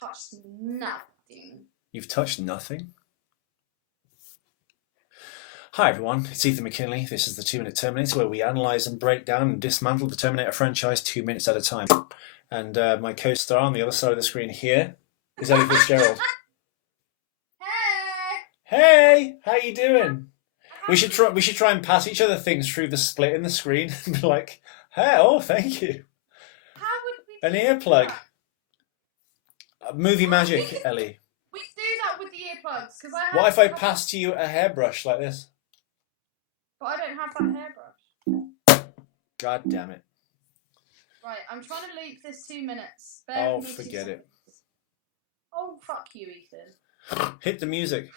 touched nothing. You've touched nothing? Hi everyone, it's Ethan McKinley. This is the 2 Minute Terminator, where we analyse and break down and dismantle the Terminator franchise 2 minutes at a time. And my co-star on the other side of the screen here is Ellie Fitzgerald. Hey! Hey! How you doing? We should try and pass each other things through the split in the screen and be like, hey, oh, thank you. How would we An earplug. Movie magic, Ellie. We do that with the earplugs, because I have... What if I passed you a hairbrush like this? But I don't have that hairbrush. God damn it. Right, I'm trying to loop this 2 minutes. Oh, forget it. Oh, fuck you, Ethan. Hit the music.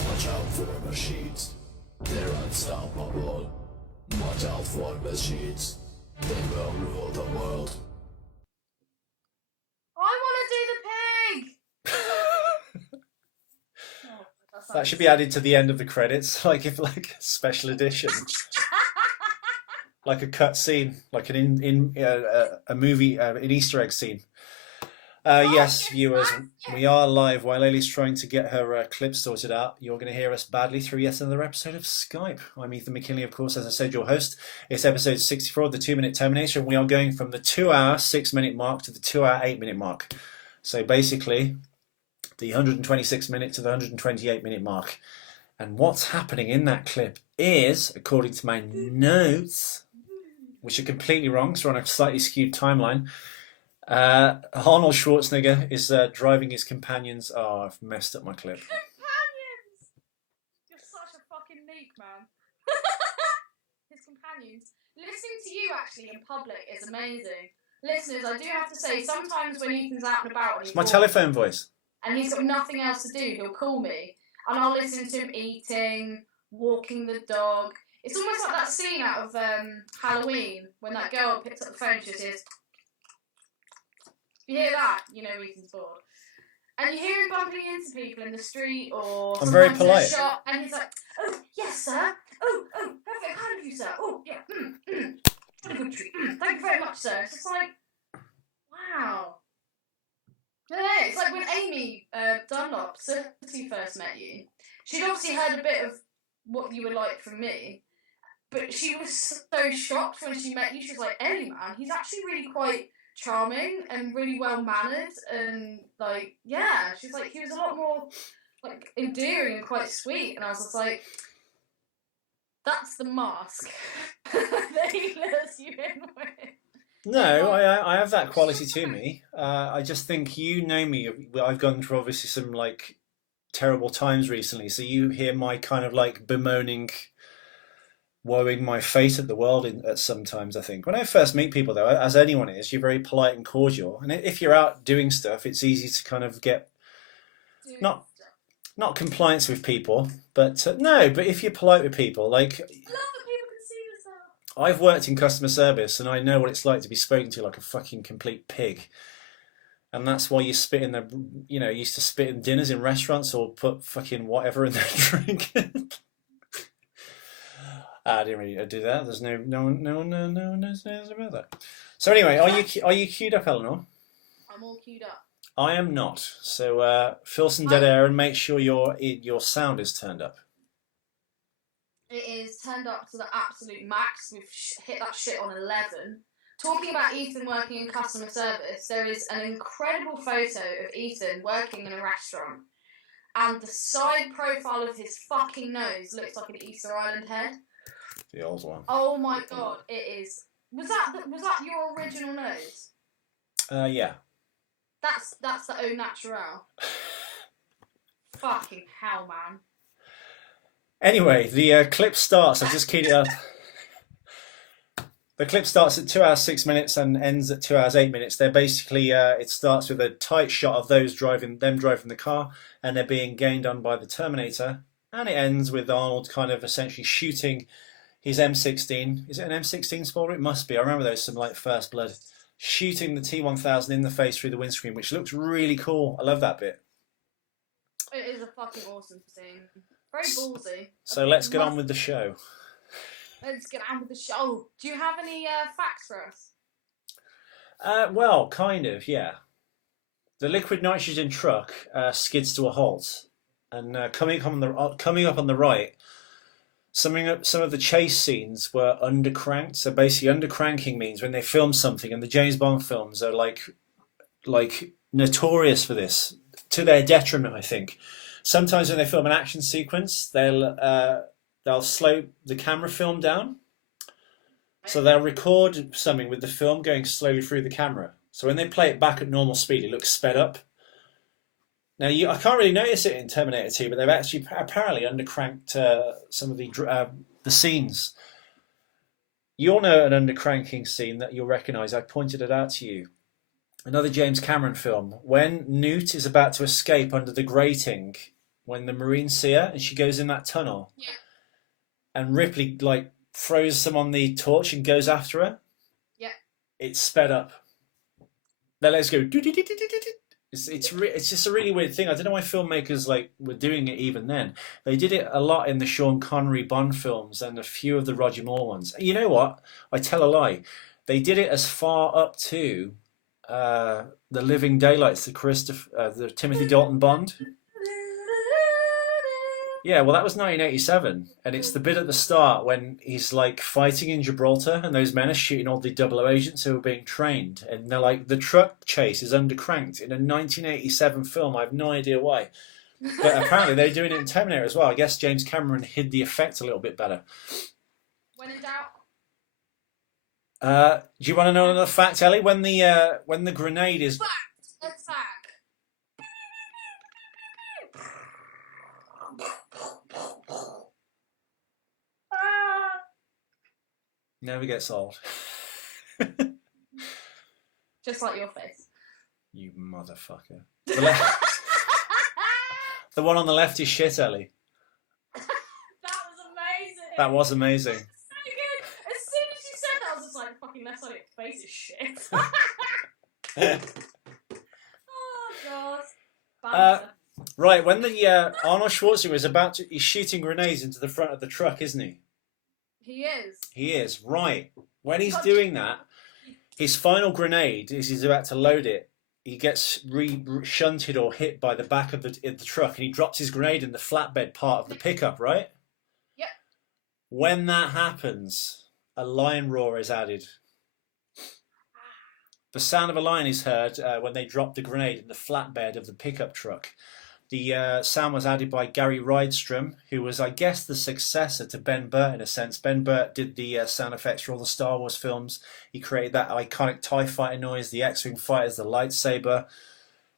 Watch out for machines, they're unstoppable. Watch out for machines, they will rule the world. I want to do the pig! Oh, That should be added to the end of the credits, like a special edition, like a cut scene, like a movie, an Easter egg scene. Yes, viewers, we are live while Ellie's trying to get her clip sorted out. You're going to hear us badly through yet another episode of Skype. I'm Ethan McKinley, of course, as I said, your host. It's episode 64 of the 2 Minute Terminator, and we are going from the 2 hour 6 minute mark to the 2 hour 8 minute mark. So basically, the 126 minute to the 128 minute mark. And what's happening in that clip is, according to my notes, which are completely wrong, so we're on a slightly skewed timeline, Arnold Schwarzenegger is driving his companions. Oh, I've messed up my clip. Companions! You're such a fucking leak, man. His companions. Listening to you actually in public is amazing. Listeners, I do have to say, sometimes when Ethan's out and about, and It's my telephone voice. And he's got nothing else to do, he'll call me, and I'll listen to him eating, walking the dog. It's almost like that scene out of Halloween when that girl picks up the phone and she just hears. You hear that, you know Ethan's bored. And you hear him bumping into people in the street or I'm very sometimes in polite. a shop, and he's like, oh, yes, sir. Oh, perfect, kind of you, sir. Oh, yeah, what a good treat. Thank you very much, sir. It's just like, wow. Yeah, it's like when Amy Dunlop first met you. She'd obviously heard a bit of what you were like from me, but she was so shocked when she met you. She was like, Ellie, man, he's actually really quite charming and really well mannered, and like, yeah, she's like, he was a lot more like endearing and quite sweet. And I was just like, that's the mask that he lures you in with. No, I have that quality to me. I just think, you know me. I've gone through obviously some like terrible times recently, so you hear my kind of like bemoaning, woeing my fate at the world at sometimes. I think when I first meet people, though, as anyone is, you're very polite and cordial, and if you're out doing stuff, it's easy to kind of get not compliance with people, but but if you're polite with people, like, I've worked in customer service and I know what it's like to be spoken to like a fucking complete pig. And that's why you spit in used to spit in dinners in restaurants or put fucking whatever in their drink. I didn't really do that. There's no knows about that. So anyway, are you queued up, Eleanor? I'm all queued up. I am not. So fill some dead air and make sure your sound is turned up. It is turned up to the absolute max. We've hit that shit on 11. Talking about Ethan working in customer service, there is an incredible photo of Ethan working in a restaurant, and the side profile of his fucking nose looks like an Easter Island head. The old one. Oh my god, it is. Was that your original nose? Yeah. That's the au naturel. Fucking hell, man. Anyway, the clip starts. I've just keyed it up. The clip starts at 2 hours 6 minutes and ends at 2 hours 8 minutes. They're basically it starts with a tight shot of them driving the car, and they're being gained on by the Terminator, and it ends with Arnold kind of essentially shooting his M16. Is it an M16 spoiler? It must be. I remember there was some like First Blood shooting the T1000 in the face through the windscreen, which looks really cool. I love that bit. It is a fucking awesome scene. Very ballsy. So let's get on with the show. Let's get on with the show. Do you have any facts for us? Well, kind of, yeah. The liquid nitrogen truck skids to a halt, and coming up on the right, some of the chase scenes were undercranked. So basically, undercranking means when they film something, and the James Bond films are like notorious for this, to their detriment, I think. Sometimes when they film an action sequence, they'll slow the camera film down. So they'll record something with the film going slowly through the camera. So when they play it back at normal speed, it looks sped up. Now, I can't really notice it in Terminator 2, but they've actually apparently undercranked some of the scenes. You'll know an undercranking scene that you'll recognise. I pointed it out to you. Another James Cameron film. When Newt is about to escape under the grating, when the Marines see her and she goes in that tunnel. Yeah. And Ripley throws some on the torch and goes after her. Yeah. It's sped up. Now let's go. It's just a really weird thing. I don't know why filmmakers were doing it even then. They did it a lot in the Sean Connery Bond films and a few of the Roger Moore ones. You know what? I tell a lie. They did it as far up to The Living Daylights, the Timothy Dalton Bond. Yeah, well, that was 1987, and it's the bit at the start when he's fighting in Gibraltar, and those men are shooting all the 00 agents who are being trained, and they're the truck chase is undercranked in a 1987 film. I have no idea why, but apparently they're doing it in Terminator as well. I guess James Cameron hid the effect a little bit better. When in doubt. Do you want to know another fact, Ellie? When the grenade is Let's fact. never gets old. Just like your face. You motherfucker. The one on the left is shit, Ellie. That was amazing. That was amazing. So good. As soon as you said that, I was just like, fucking left side of your face is shit. Oh, God. Right, when the Arnold Schwarzenegger he's shooting grenades into the front of the truck, isn't he? He is. He is, right. When he's doing that, his final grenade, as he's about to load it, he gets shunted or hit by the back of the truck, and he drops his grenade in the flatbed part of the pickup, right? Yep. When that happens, a lion roar is added. The sound of a lion is heard when they drop the grenade in the flatbed of the pickup truck. The sound was added by Gary Rydstrom, who was, I guess, the successor to Ben Burtt in a sense. Ben Burtt did the sound effects for all the Star Wars films. He created that iconic TIE fighter noise, the X-Wing fighters, the lightsaber.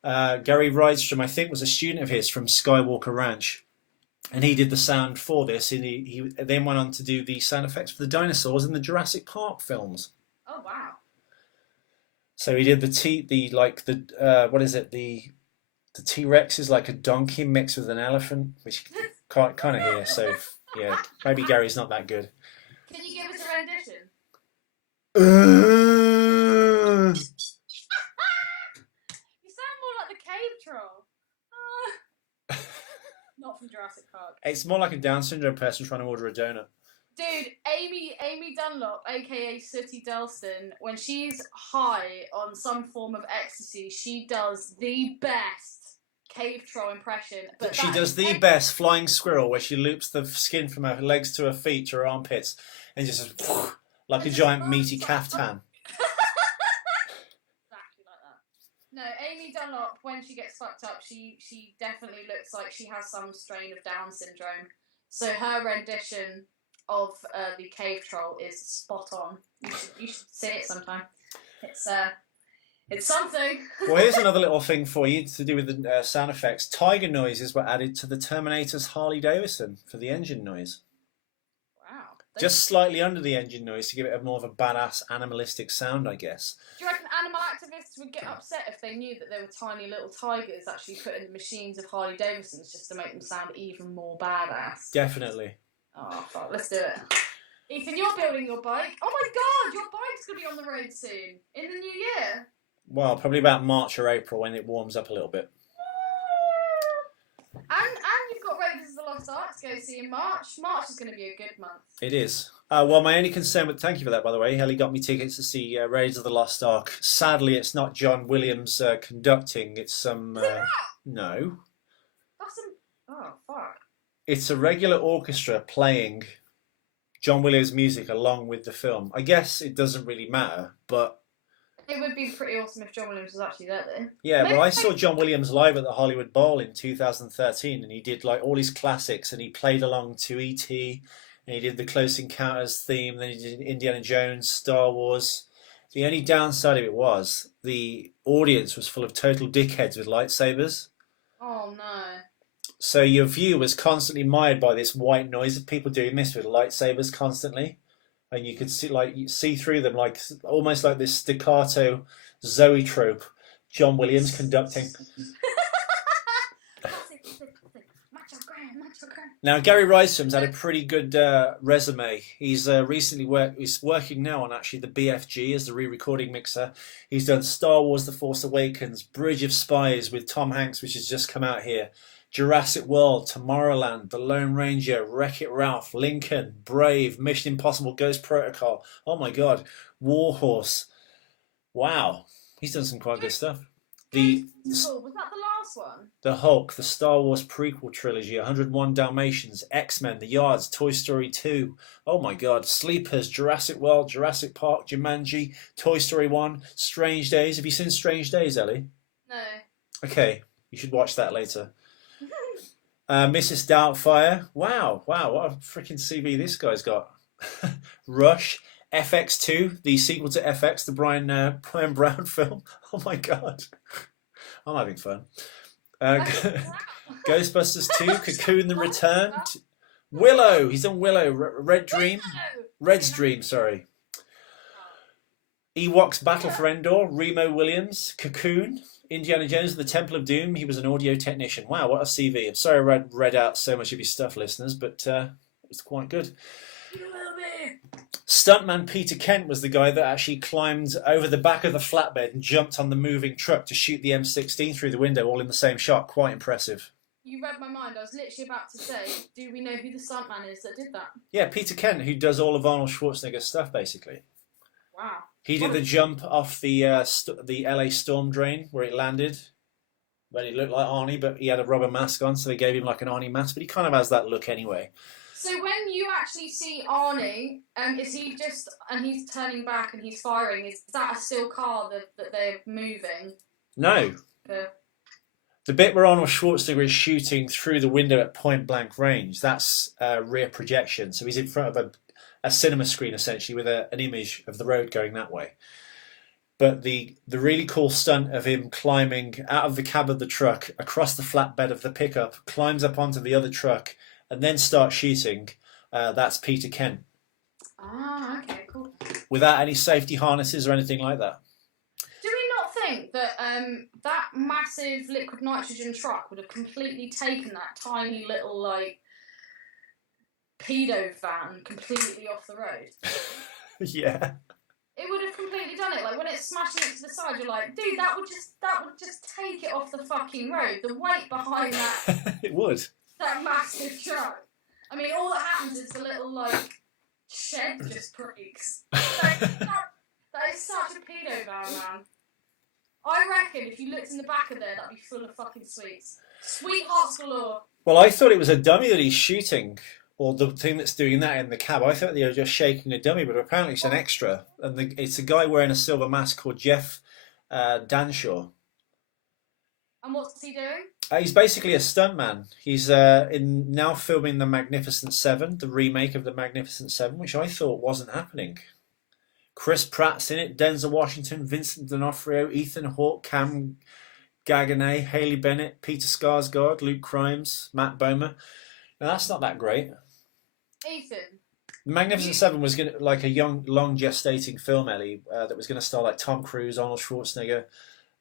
Gary Rydstrom, I think, was a student of his from Skywalker Ranch. And he did the sound for this. And he then went on to do the sound effects for the dinosaurs in the Jurassic Park films. Oh, wow. So he did the T-Rex is like a donkey mixed with an elephant, which you can't kind of hear. So yeah, maybe Gary's not that good. Can you give us a rendition? You sound more like the cave troll. Not from Jurassic Park. It's more like a Down syndrome person trying to order a donut. Dude, Amy Dunlop, aka Sooty Delston, when she's high on some form of ecstasy, she does the best cave troll impression. But she does the best flying squirrel, where she loops the skin from her legs to her feet to her armpits, and just like a giant meaty caftan. Exactly like that. No, Amy Dunlop, when she gets fucked up, she definitely looks like she has some strain of Down syndrome. So her rendition of the cave troll is spot on. You should see it sometime. It's something. Well, here's another little thing for you to do with the sound effects. Tiger noises were added to the Terminators Harley Davidson for the engine noise. Wow. Just slightly under the engine noise to give it more of a badass animalistic sound, I guess. Do you reckon animal activists would get upset if they knew that there were tiny little tigers actually put in the machines of Harley Davidsons just to make them sound even more badass? Definitely. Oh, fuck, let's do it. Ethan, you're building your bike. Oh my god, your bike's going to be on the road soon. In the new year. Well, probably about March or April when it warms up a little bit. And you've got Raiders of the Lost Ark to go see in March. March is going to be a good month. It is. Well, my only concern with... Thank you for that, by the way. Ellie got me tickets to see Raiders of the Lost Ark. Sadly, it's not John Williams conducting. It's some... no. That's some... Oh, fuck. It's a regular orchestra playing John Williams' music along with the film. I guess it doesn't really matter, but... It would be pretty awesome if John Williams was actually there, though. Yeah, well, I saw John Williams live at the Hollywood Bowl in 2013, and he did like all his classics, and he played along to E.T., and he did the Close Encounters theme, then he did Indiana Jones, Star Wars. The only downside of it was the audience was full of total dickheads with lightsabers. Oh, no. So your view was constantly mired by this white noise of people doing this with lightsabers constantly. And you could see through them, like almost like this staccato zoetrope. John Williams conducting. Now Gary Rydstrom's had a pretty good resume. He's recently he's working now on actually the BFG as the re-recording mixer. He's done Star Wars: The Force Awakens, Bridge of Spies with Tom Hanks, which has just come out here. Jurassic World, Tomorrowland, The Lone Ranger, Wreck-It Ralph, Lincoln, Brave, Mission Impossible, Ghost Protocol. Oh my God, War Horse. Wow, he's done some quite good stuff. Was that the last one? The Hulk, the Star Wars prequel trilogy, 101 Dalmatians, X-Men, The Yards, Toy Story 2. Oh my God, Sleepers, Jurassic World, Jurassic Park, Jumanji, Toy Story 1, Strange Days. Have you seen Strange Days, Ellie? No. Okay, you should watch that later. Mrs. Doubtfire. Wow, what a freaking CV this guy's got. Rush, FX2, the sequel to FX, the Brian Brown film. Oh my God. I'm having fun. Ghostbusters 2, Cocoon the Return. Willow, he's done Willow. Red's Dream, sorry. Ewoks Battle for Endor, Remo Williams, Cocoon. Indiana Jones and the Temple of Doom, he was an audio technician. Wow, what a CV. I'm sorry I read out so much of his stuff, listeners, but it's quite good. You love me. Stuntman Peter Kent was the guy that actually climbed over the back of the flatbed and jumped on the moving truck to shoot the M16 through the window, all in the same shot. Quite impressive. You read my mind. I was literally about to say, do we know who the stuntman is that did that? Yeah, Peter Kent, who does all of Arnold Schwarzenegger's stuff, basically. Wow. He did the jump off the LA storm drain where it landed. When he looked like Arnie, but he had a rubber mask on, so they gave him like an Arnie mask. But he kind of has that look anyway. So when you actually see Arnie, is he just, and he's turning back and he's firing, is that a still car that they're moving? No. The bit where Arnold Schwarzenegger is shooting through the window at point blank range, that's rear projection. So he's in front of a cinema screen essentially with an image of the road going that way. But the really cool stunt of him climbing out of the cab of the truck across the flatbed of the pickup, climbs up onto the other truck and then starts shooting, that's Peter Kent. Ah, okay, cool. Without any safety harnesses or anything like that. Do we not think that that massive liquid nitrogen truck would have completely taken that tiny little like pedo van completely off the road? Yeah. It would have completely done it. Like when it's smashing it to the side, you're like, dude, that would just take it off the fucking road. The weight behind that. It would. That massive truck. I mean, all that happens is the little like shed just breaks. That is such a pedo van, man. I reckon if you looked in the back of there, that'd be full of fucking sweets. Sweethearts galore. Well, I thought it was a dummy that he's shooting. Or the thing that's doing that in the cab. I thought they were just shaking a dummy, but apparently it's an extra. And it's a guy wearing a silver mask called Jeff Danshaw. And what's he doing? He's basically a stuntman. He's now filming The Magnificent Seven, the remake of The Magnificent Seven, which I thought wasn't happening. Chris Pratt's in it, Denzel Washington, Vincent D'Onofrio, Ethan Hawke, Cam Gaganay, Haley Bennett, Peter Skarsgård, Luke Grimes, Matt Bomer. Now that's not that great. Ethan. The Magnificent Seven was going to, like a young, long gestating film, Ellie, that was going to star like Tom Cruise, Arnold Schwarzenegger,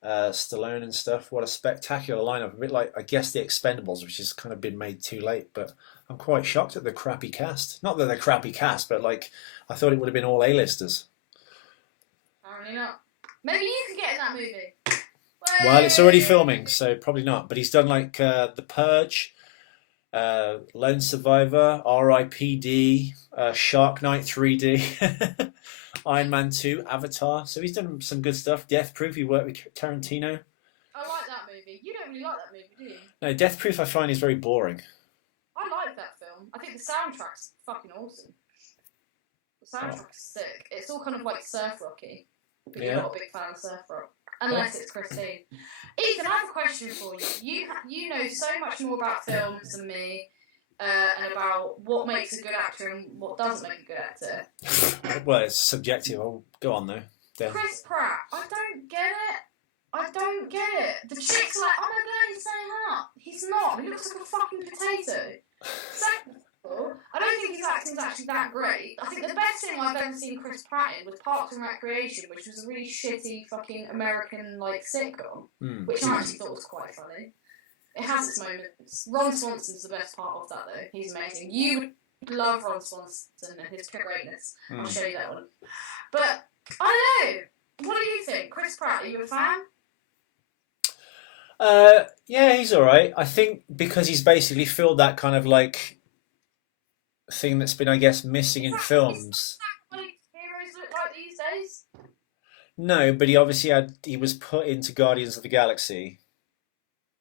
Stallone and stuff. What a spectacular lineup. A bit like, I guess, The Expendables, which has kind of been made too late, but I'm quite shocked at the crappy cast. Not that they're crappy cast, but like I thought it would have been all A-listers. Apparently not. Maybe you can get in that movie. Well, it's already filming, so probably not. But he's done like The Purge, Lone Survivor, R.I.P.D., Shark Night 3D, Iron Man 2, Avatar. So he's done some good stuff. Death Proof, he worked with Tarantino. I like that movie. You don't really like that movie, do you? No, Death Proof I find is very boring. I like that film. I think the soundtrack's fucking awesome. The soundtrack's sick. It's all kind of like surf rocky. But you're not a big fan of surf rock. Unless it's Christine. Ethan, I have a question for you. You know so much more about films than me, and about what makes a good actor and what doesn't make a good actor. Well, it's subjective. I'll go on though. Yeah. Chris Pratt, I don't get it. I don't get it. The chick's like, oh my god, he's so hot. He's not. He looks like a fucking potato. Second of all, I don't think his acting's actually that great. I think the best thing I've ever seen Chris Pratt in was Parks and Recreation, which was a really shitty fucking American like sitcom, which I actually thought was quite funny. It has its moments. Ron Swanson's the best part of that though. He's amazing. You would love Ron Swanson and his greatness. I'll show you that one. But I don't know. What do you think, Chris Pratt? Are you a fan? Yeah, he's all right. I think because he's basically filled that kind of like thing that's been, I guess, missing in films. Is that what heroes look like these days? No, but he was put into Guardians of the Galaxy,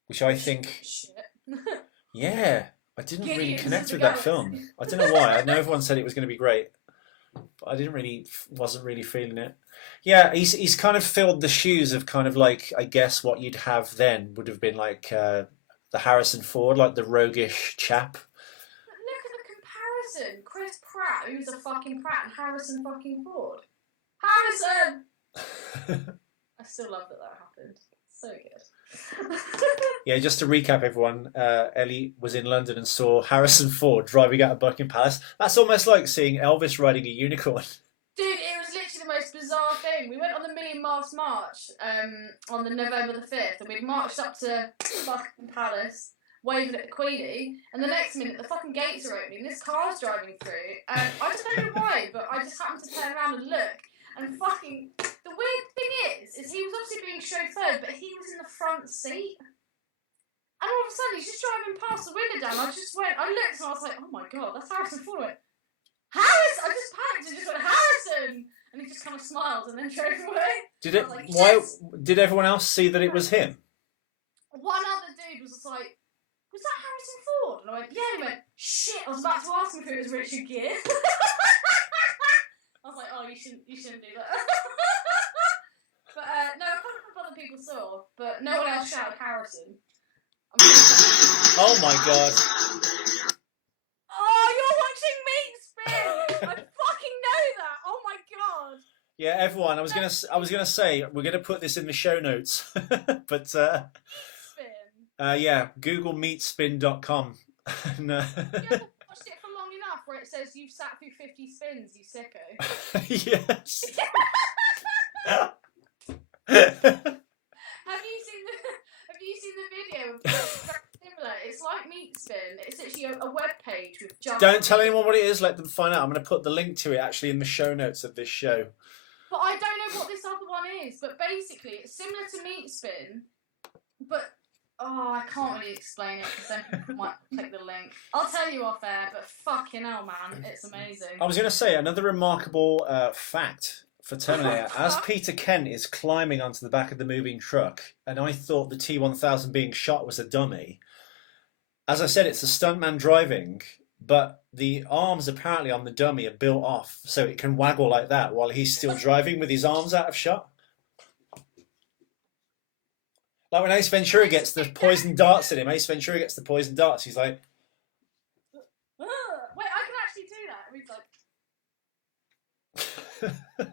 which I think. Shit. Yeah, I didn't really Guardians connect of with the that Galaxy. film. I don't know why. I know everyone said it was going to be great, but I wasn't really feeling it. Yeah, he's kind of filled the shoes of kind of like, I guess what you'd have then would have been like the Harrison Ford, like the roguish chap. But look at the comparison. Chris Pratt, who's a fucking Pratt, and Harrison fucking Ford. Harrison! I still love that happened. So good. Yeah, just to recap everyone, Ellie was in London and saw Harrison Ford driving out of Buckingham Palace. That's almost like seeing Elvis riding a unicorn. Dude, it was literally the most bizarre thing. We went on the Million Miles March on the November the 5th, and we marched up to Buckingham Palace, waving at the Queenie, and the next minute the fucking gates are opening, this car's driving through, and I just don't know why, but I just happened to turn around and look, and fucking, the weird thing is he was obviously being chauffeured, but he was in the front seat. And all of a sudden, he's just driving past the window down. I looked and I was like, oh my god, that's Harrison Ford. I went, Harrison! I just panicked and just went, Harrison! And he just kind of smiled and then drove away. Did everyone else see that it was him? One other dude was just like, was that Harrison Ford? And I went, yeah. And he went, shit, I was about to ask him if it was Richard Gere. I was like, oh, you shouldn't do that. But no, a couple of other people saw, but no one else shouted Harrison. Oh my god. Oh, you're watching MEATSPIN! I fucking know that! Oh my god! Yeah, everyone, I was gonna say we're gonna put this in the show notes, but Spin. yeah, Google meatspin.com. No. You ever watched it for long enough where it says you've sat through 50 spins, you sicko? Yes. Have you seen the video of it's very similar? It's like MEATSPIN. It's actually a web page with just. Don't tell anyone what it is. Let them find out. I'm going to put the link to it actually in the show notes of this show. But I don't know what this other one is. But basically, it's similar to MEATSPIN, but I can't really explain it because then people might click the link. I'll tell you off air. But fucking hell, man, it's amazing. I was going to say another remarkable fact for Terminator, as Peter Kent is climbing onto the back of the moving truck, and I thought the T-1000 being shot was a dummy. As I said, it's a stuntman driving, but the arms apparently on the dummy are built off so it can waggle like that while he's still driving with his arms out of shot. Like when Ace Ventura gets the poison darts at him, Ace Ventura gets the poison darts, he's like... Wait, I can actually do that. He's like...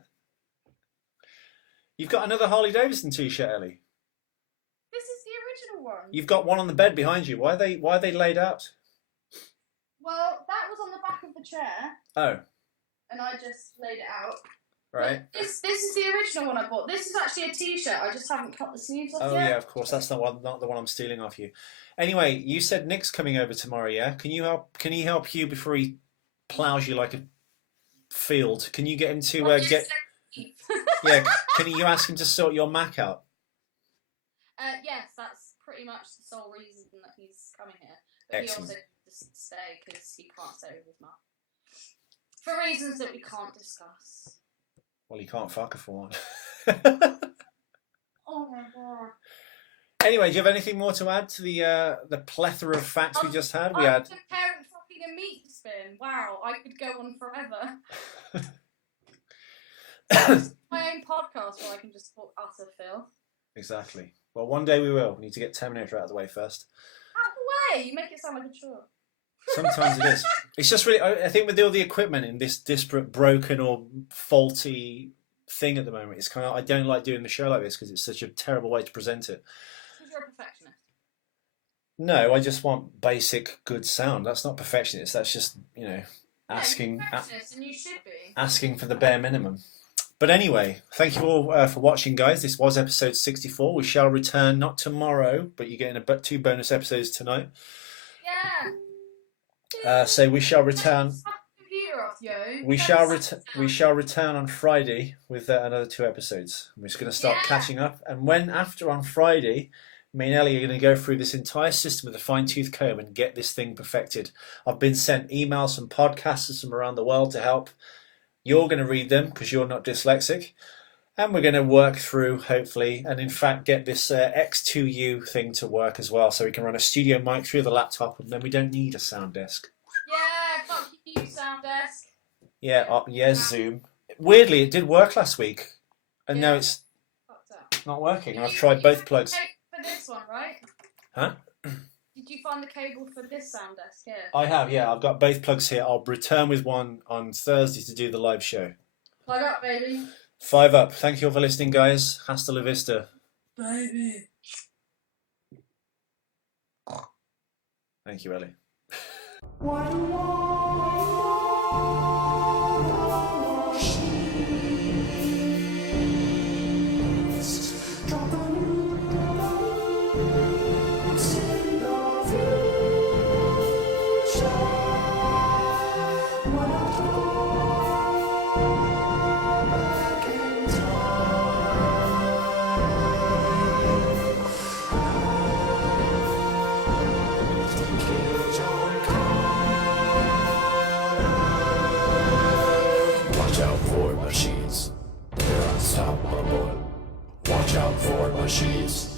You've got another Harley Davidson t-shirt, Ellie. This is the original one. You've got one on the bed behind you. Why are they laid out? Well, that was on the back of the chair. Oh. And I just laid it out. right? This is the original one I bought. This is actually a T-shirt. I just haven't cut the sleeves off Oh yet. yeah, of course. That's not the one I'm stealing off you. Anyway, you said Nick's coming over tomorrow. Yeah, can you help? Can he help you before he plows you like a field? Can you get him to get? Yeah, can you ask him to sort your Mac out? Yes, that's pretty much the sole reason that he's coming here. But Excellent. he also needs to stay because he can't stay with his mum. For reasons that we can't discuss. Well, he can't fuck her for one. Oh my god. Anyway, do you have anything more to add to the plethora of facts we just had? We I'm had. comparing fucking a meat spin. Wow, I could go on forever. My own podcast where I can just talk utter filth. Exactly. Well, one day we will. We need to get Terminator out of the way first. Out the way! You make it sound like a chore. Sometimes it is. It's just really. I think with all the equipment in this disparate, broken, or faulty thing at the moment, it's kind of. I don't like doing the show like this because it's such a terrible way to present it. Because you're a perfectionist. No, I just want basic, good sound. That's not perfectionist. That's just asking, Yeah, you're a perfectionist and you should be. asking for the bare minimum. But anyway, thank you all for watching, guys. This was episode 64. We shall return not tomorrow, but you're getting 2 bonus episodes tonight. Yeah. So we shall return. Take the computer off, yo. We shall return on Friday with another 2 episodes. We're just going to start catching up, and after on Friday, me and Ellie are going to go through this entire system with a fine-tooth comb and get this thing perfected. I've been sent emails from podcasters from around the world to help. You're going to read them because you're not dyslexic, and we're going to work through, hopefully, and in fact get this X2U thing to work as well, so we can run a studio mic through the laptop, and then we don't need a sound desk. Yeah, fuck you, sound desk. Yeah, Zoom. Weirdly, it did work last week, and now it's Fucked up. not working. I've tried both plugs. For this one, right? Huh? Did you find the cable for this sound desk here? I have, yeah. I've got both plugs here. I'll return with one on Thursday to do the live show. Plug up, baby. 5 up. Thank you all for listening, guys. Hasta la vista. Baby. Thank you, Ellie. Watch out for machines. They're unstoppable. Watch out for machines.